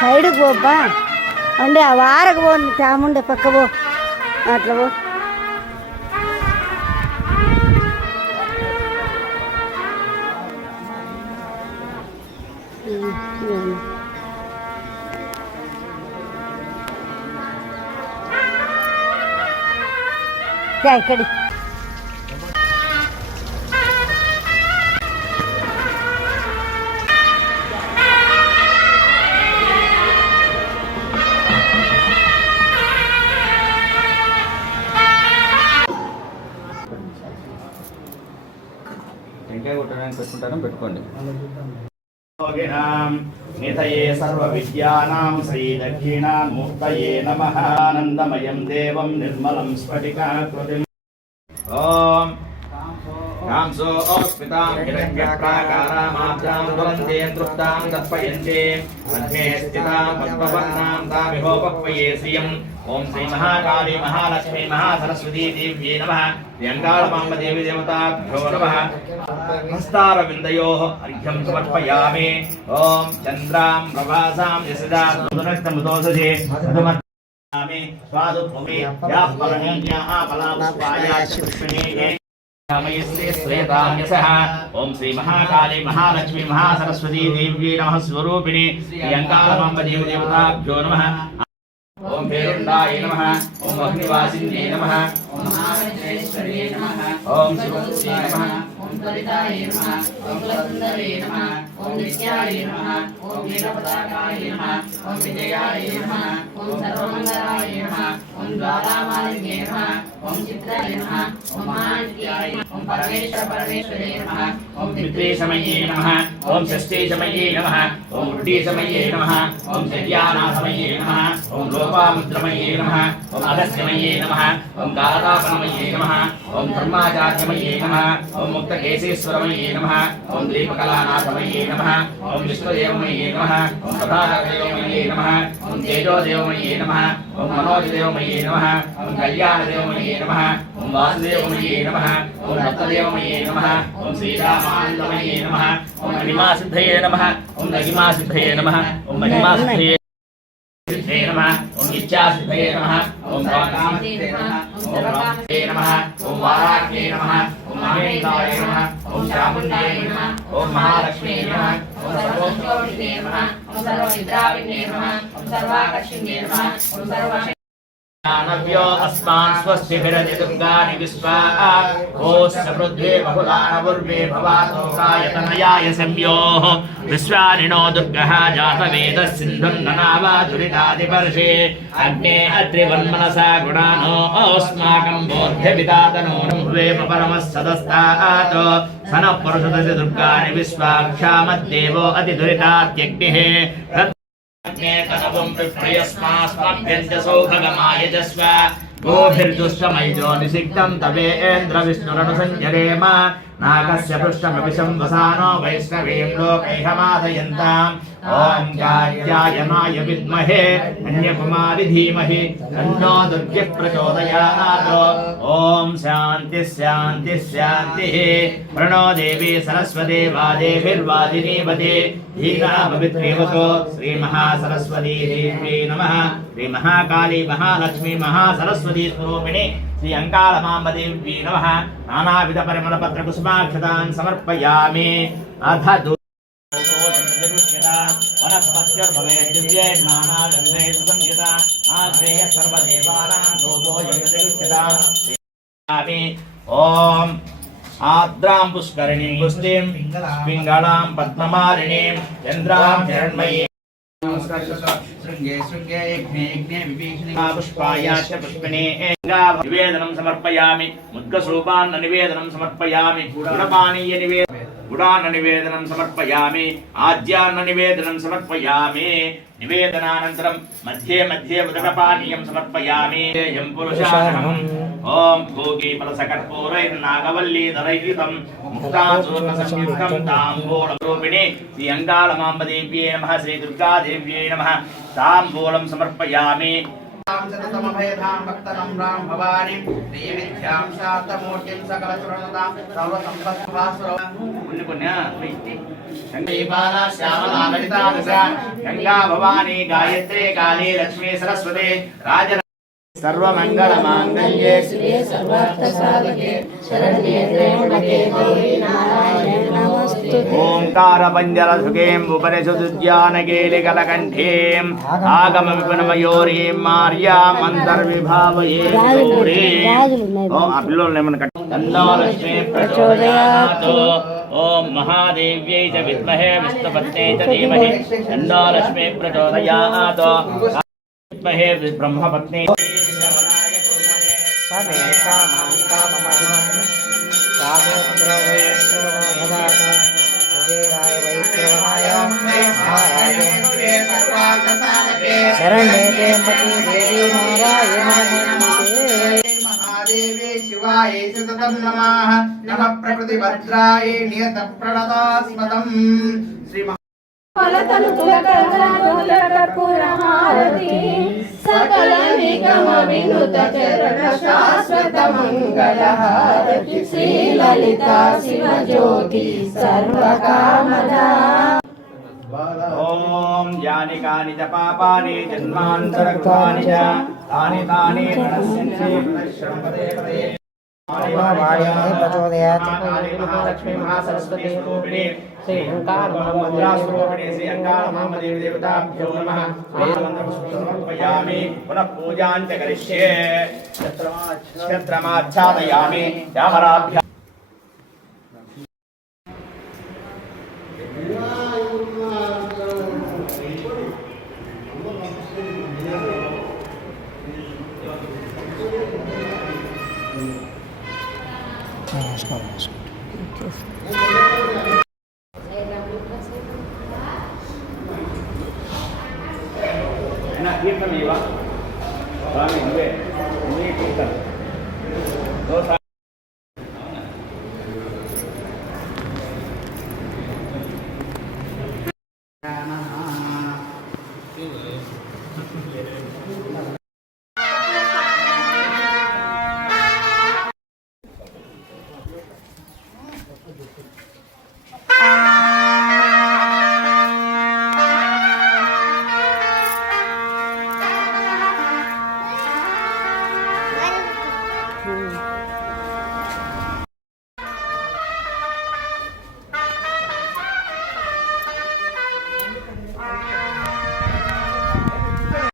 సైడ్కి పోబ్బా అంటే ఆ వారకు పో చాముండే పక్క పో. అట్లా పో. ఇక్కడి పెట్టుకుంటాను పెట్టుకోండి. నిధయే సర్వ విద్యానాం శ్రీ దక్షిణామూర్తయే నమః. ఆనందమయం దేవం నిర్మలం స్ఫటికాకృతిం. ఓం. कांसो औस्मितां हिरण्यप्राकारामाब्जां दुरन्ते तृप्तां तत्पयन्ते। मध्ये स्थितां पद्मवर्णां ताभिहोपक्वये श्रियम्। ॐ श्रीमहाकाली महालक्ष्मी महासरस्वती देव्ये नमः। प्रियङ्कालपाम्बदेवी देवताभ्यो नमः। हस्तारविन्दयोः अर्घ्यं समर्पयामि। ॐ चन्द्रां प्रभासां यशदा सुरक्तमुदोषजे स्वादुभूमि या परणीया पलापुष्पाया पुष्पिणी పలనీయ ఆపలాపుష్పాయాచ పుష్పిణీయే రామయశ్రీ శ్వేతాన్యసః ఓం శ్రీ మహాకాళీ మహాలక్ష్మీ మహాసరస్వతీ దేవ్యై నమః స్వరూపిణి శ్రీ అంకాళమాంబ దేవి దేవతాభ్యో నమః ఓం పేరుండాయ నమః ఓం అగ్నివాసిన్యై నమః ఓం మహావిశ్వేశ్వర్యై నమః ఓం శివస్యై నమః ఓం త్వరితాయ నమః ఓం కులసుందరే నమః ఓం నిత్యాయ నమః ఓం వీరపతాకాయ నమః ఓం విజయాయ నమః ఓం సర్వమంగళాయ నమః ఓం జ్వాలామాలిన్యే నమః ఓం చిత్రాయ నమః ఓం మహానిత్యాయ నమః ఓం పరమేశ్వర పరమేశ్వరే నమః ఓం మిత్రేశమయ్యే నమః ఓం షష్ఠేశమయ్యే నమః ఓం వృద్ధేశమయ్యే నమః ఓం శర్యానాథమయ్యే నమః ఓం లోపాముద్రమయ్యే నమః ఓం ధర్మాచార్యమయ్యే నమ ఓం ముక్తకేశేశ్వరమయ్యే నమ ఓం దీపకళానాథమయ్యే నమ ఓం విశ్వదేవమయ్యే నమ ఓం ప్రభాకరదేవమయ్యే నమ ఓం తేజోదేవమయ్యే నమ ఓం మనోజదేవమయ్యే నమ ఓం కళ్యాణదేవమయ్యే నమ ఓం వాసుదేవమయ్యే నమ ఓం రక్తదేవమయ్యే నమ ఓం శ్రీరామానందమయ్యే నమ ఓం మహిమాసిద్ధయే నమ ఓం మహిమాసిద్ధయే నమ ఓం మహిమాసిద్ధయే సిద్ధయే నమ ఓం ఇచ్ఛాసిద్ధయే నమ ఓం కామసిద్ధే నమః. ఓం రామసిద్ధే నమః. ఓం వారాఖ్యే నమః. ఓం మహేంద్రాయ నమః. ఓం చాముండాయ నమః. ఓం మహాలక్ష్మీ నమః. ఓం సర్వోత్తమోషిణే నమః. ఓం సర్వనిద్రావిణ్యే నమః. ఓం సర్వాకర్షిణ్యే నమః. ఓం సర్వ दानव्यो अस्मान् स्वस्तिभिरजिदुर्गाणि विश्वा ओस्य दुर्गः अग्ने अत्रिवन्मनसा गुणानोऽस्माकम् बोध्यविदातनोर्वेम परमः सदस्तात् स नः दुर्गाणि विश्वाख्यामद्देवो अतिदुरितात्यग्निः। అగ్నేకసవం విప్రియస్మాస్మభ్యంజసో భగమాయజస్వ గోభిర్దుష్టమైజో నిషిక్తం తవేంద్ర విష్ణురను సంజరేమ नागस्य पृष्ठमपि संवसानो वैष्णवीं लोकैहमादयन्ताम् ॐ कार्यायनाय विद्महे अन्यकुमारि धीमहि तन्नो दुर्गः प्रचोदयात् ॐ शान्तिः शान्तिः शान्तिः प्रणो देवी सरस्वती वादेभिर्वादिनीवते धीरा भवित्रेवतो श्रीमहासरस्वती देव्यै नमः श्रीमहाकाली महालक्ष्मी महासरस्वती स्वरूपिणि శ్రీ అంకాళమాంబదేవ్యై నమ నానావిధ పరిమళ పత్ర కుసుమాక్షతాన్ సమర్పయామి అథ ఓం ఆద్రాం పుష్కరిణీం పుష్టిం పింగళాం పద్మమాలినీం చంద్రాం హిరణ్మయీ శృంగే శృంగే యజ్ఞే యజ్ఞే విభీషణి పుష్పాయాచ పుష్పిణే నివేదనం సమర్పయామి. ముద్గసూపాన్న నివేదనం గుడాన్న నివేదనం సమర్పయామి ఆద్యాన్న నివేదనం సమర్పయామి నివేదనానంతరం మధ్యే మధ్యే ఉదకపానీయం సమర్పయామి. యం పురుషాణం ఓం భోగి దరైతం ముక్తాచూర్ణ సంయుక్తం తాంబూల రూపిణి శ్రీ అంగాళమాంబదేవ్యే నమ శ్రీ దుర్గాదేవ్యే నమ. తాంబూలం సమర్పయామి. సతతమభయధాం భక్తనం రాం భవాని శ్రీవిద్యాం శాంతమూర్తిం సకల సురతాం సర్వ శ్యామలా గంగా భవానీ గాయత్రి కాళీ లక్ష్మీ సరస్వతి రాజ सर्वमङ्गलमाङ्गल्ये श्री सर्वार्थसाधके शरण्ये त्र्यम्बके गौरी नारायणे नमोऽस्तु ओङ्कारपञ्जलसुखेम् आगमविपुनमयोरीम् मार्याम् अन्तर्विभावये प्रचोदयातु। ॐ महादेव्यै च विद्महे च धीमहि। विद्महे ब्रह्मपत्नी సమే చ ధీమహి తన్నో లక్ష్మీ ప్రచోదయాత్ విద్మహే బ్రహ్మపత్నే శరణ్యే త్రయంబకే దేవీ నారాయణ నమస్తుతే శివాయ సతతం నమః నమ ప్రకృతి భద్రాయ నియత ప్రణతాస్మతం శ్రీ సకల నిగమ వినుత చరణ శాశ్వత మంగళ హారతి శ్రీ లలిత శివ జ్యోతి సర్వకామదా. ఓం యాని కాని చ పాపాని జన్మాంతరకృతాని చ. తాని తాని ప్రణశ్యంతి वाणीः प्रचोदयात् Mahalakshmi Mahasaraswati स्वरूपिणे क्षत्रमाच्छादयामि चामराभ्याम् la tierra me lleva. Vale, muy. Muy importante.